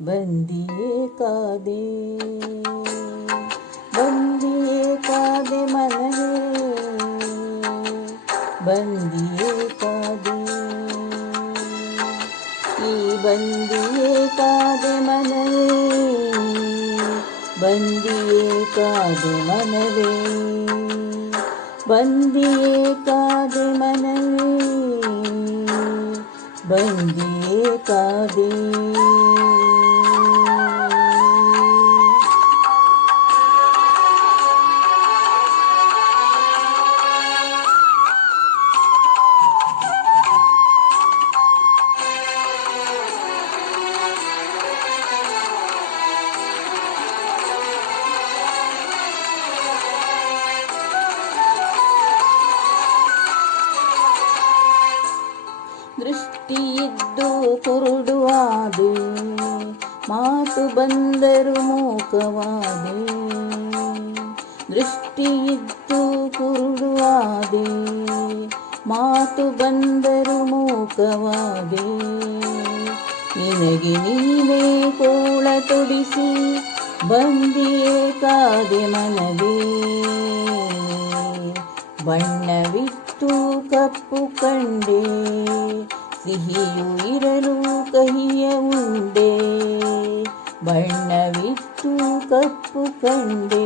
ಬಂದಿಯೇ ಕಾದೆ ಬಂದಿಯೇ ಕಾದೆ ಮನವೇ ಬಂದಿಯೇ ಕಾದೆ ಈ ಬಂದಿಯೇ ಕಾದೆ ಮನವೇ ಬಂದಿಯೇ ಕಾದೆ ಮನವೇ ಬಂದಿಯೇ ಕಾದೆ ಮನವೇ ಬಂದಿಯೇ ಕಾದೆ ದೃಷ್ಟಿಯಿದ್ದು ಕುರುಡುವಾದೆ ಮಾತು ಬಂದರು ಮೂಕವಾದೆ ದೃಷ್ಟಿಯಿದ್ದು ಕುರುಡುವಾದೆ ಮಾತು ಬಂದರು ಮೂಕವಾದೆ ನಿನಗೆ ನೀನೇ ಕೋಳ ತೊಡಿಸಿ ಬಂದಿಯೇ ಕಾದೆ ಮನವೇ ಬಣ್ಣವಿತ್ತು ಕಪ್ಪು ಕಂಡೆ ಸಿಹಿಯು ಇರಲು ಕಹಿಯ ಉಂಡೆ ಬಣ್ಣವಿತ್ತು ಕಪ್ಪು ಕಂಡೆ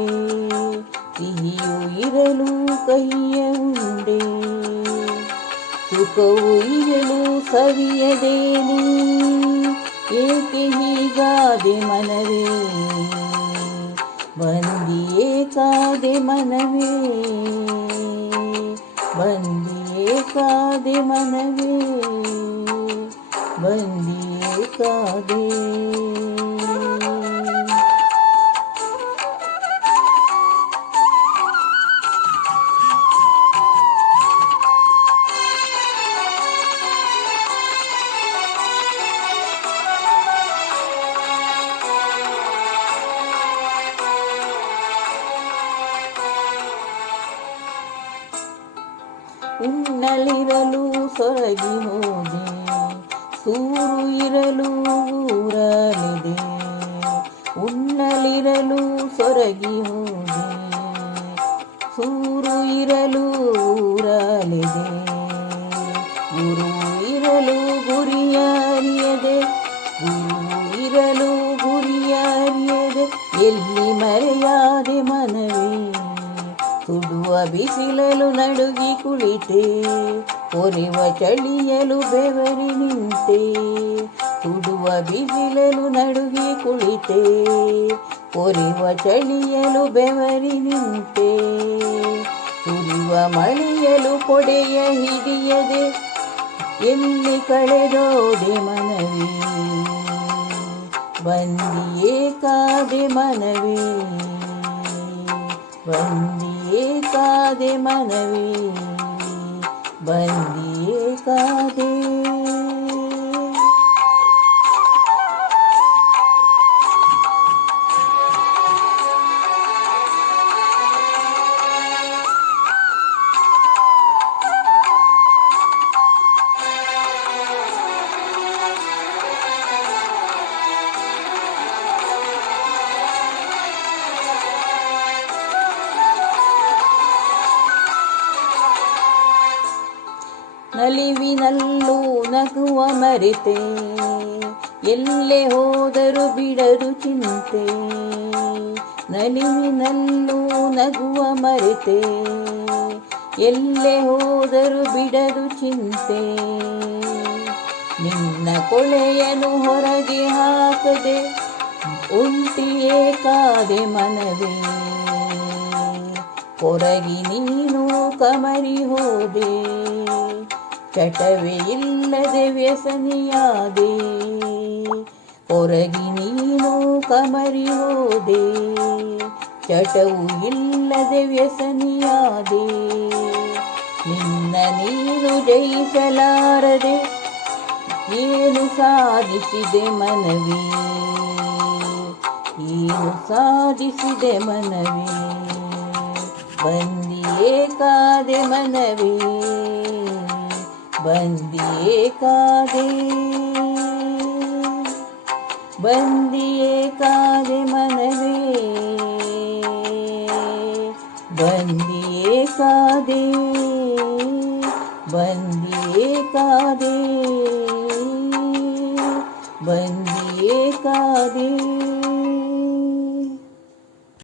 ಸಿಹಿಯು ಇರಲು ಕಹಿಯ ಉಂಡೆ ಸುಖವು ಇರಲು ಸವಿಯದೇನಿ ಏಕೆ ಹೀಗಾದೆ ಮನವೇ ಬಂದಿಯೇ ಕಾದೆ ಮನವೇ ಬಂದಿಯೇ ಕಾದೆ ಮನವೇ ಬಂದಿಯೇ ಕಾದೆ ಉಣ್ಣಲಿರಲು ಸೊರಗಿ ಹೋದೆ ಸೂರು ಇರಲು ಊರಲಿದೆ ಉಣ್ಣಲಿರಲು ಸೊರಗಿ ಹೋದೆ ಸೂರು ಇರಲು ಊರಲಿದೆ ಗುರು ಇರಲು ಗುರಿಯ ಅರಿಯದೆ ಗುರು ಇರಲು ಗುರಿಯ ಅರಿಯದೆ ಎಲ್ಲಿ ಮರೆಯಾದೆ ಮನವೇ ಸುಡುವ ಬಿಸಿಲಲು ನಡುಗಿ ಕುಳಿತೆ ಕೊರೆವ ಚಳಿಯಲು ಬೆವರಿ ನಿಂತೆ ಸುಡುವ ಬಿಸಿಲಲು ನಡುಗಿ ಕುಳಿತೆ ಕೊರೆವ ಚಳಿಯಲು ಬೆವರಿ ನಿಂತೆ ಸುರಿವ ಮಳೆಯಲು ಕೊಡೆಯ ಹಿಡಿಯದೆ ಎಲ್ಲಿ ಕಳೆದೋದೆ ಮನವೇ ಬಂದಿಯೇ ಕಾದೆ ಮನವೇ ಬಂದಿಯೇ ಕಾದೆ ಮನವೇ ಬಂದಿಯೇ ಕಾದೆ ನಲಿವಿನಲ್ಲೂ ನಗುವ ಮರೆತೆ ಎಲ್ಲೇ ಹೋದರೂ ಬಿಡದು ಚಿಂತೆ ನಲಿವಿನಲ್ಲೂ ನಗುವ ಮರೆತೆ ಎಲ್ಲೇ ಹೋದರೂ ಬಿಡದು ಚಿಂತೆ ನಿನ್ನ ಕೊಳೆಯನ್ನು ಹೊರಗೆ ಹಾಕದೆ ಉಂಟಿಯೇ ಕಾದೆ ಮನವೇ ಹೊರಗಿ ನೀನು ಕಮರಿ ಹೋದೆ ಚಟವೇ ಇಲ್ಲದೆ ವ್ಯಸನಿಯಾದೆ ಹೊರಗಿ ನೀನು ಕಮರಿ ಹೋದೆ ಚಟವು ಇಲ್ಲದೆ ವ್ಯಸನಿಯಾದೆ ನಿನ್ನ ನೀನು ಜಯಿಸಲಾರದೆ ಏನು ಸಾಧಿಸಿದೆ ಮನವೇ ಏನು ಸಾಧಿಸಿದೆ ಮನವೇ ಬಂದಿಯೇ ಕಾದೆ ಮನವೇ ಬಂದಿಯೇ ಕಾದೆ ಬಂದಿಯೇ ಕಾದೆ ಮನವೇ, ಬಂದಿಯೇ ಕಾದೆ, ಬಂದಿಯೇ ಕಾದೆ, ಬಂದಿಯೇ ಕಾದೆ.